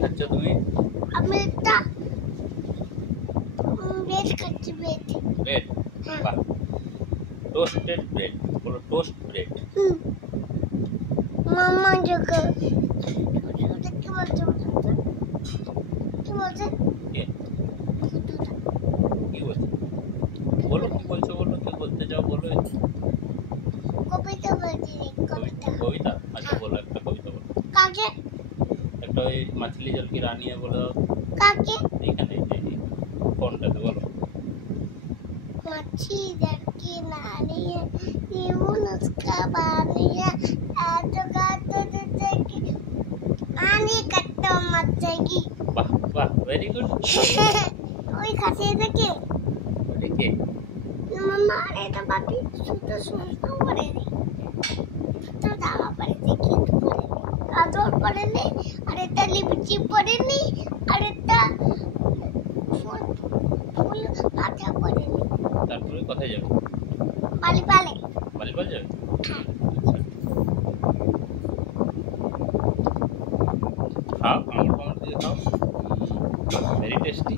খাচ্ছ তুমি? আমি একটা ব্রেড খাচ্ছি, ব্রেড। ব্রেড? হ্যাঁ। বাহ, টোস্টেড ব্রেড, বলো টোস্ট ব্রেড। মামা যোগ কি বলছে? কি বলছে? কে? কি বলছে? বলো কি বলছো, বলো কি বলতে চাও, বলো। কবিতা বলছি, কবিতা। কবিতা? আচ্ছা বলো, একটা কবিতা বলো। কাকে? একটা ওই মাছলি জল কি রানী है বলে দাও। কাকে? এইখানে ফোনটাতে বলো। मच्छी जल की नानी है, यूं उसका पानी है, ऐसे गाते जैसे आने कट्टो मचेगी। বাহ বাহ, ভেরি গুড। ওই খাসি থেকে ওটাকে মামা এটা বাপি সুতো সুতো করে নি, তো জামা পরে নি, কিন্তু পরে নি, কাজল পরে নি, আর এটা লিপস্টিক পরে নি, আর এটা ফুল ফুল পাতা পরে নি। তারপরে কোথায় যাবে? বালি পালে। বালিপাল যাবে? খাও, আঙুর ফাঙুর দিয়ে খাও, ভেরি টেস্টি।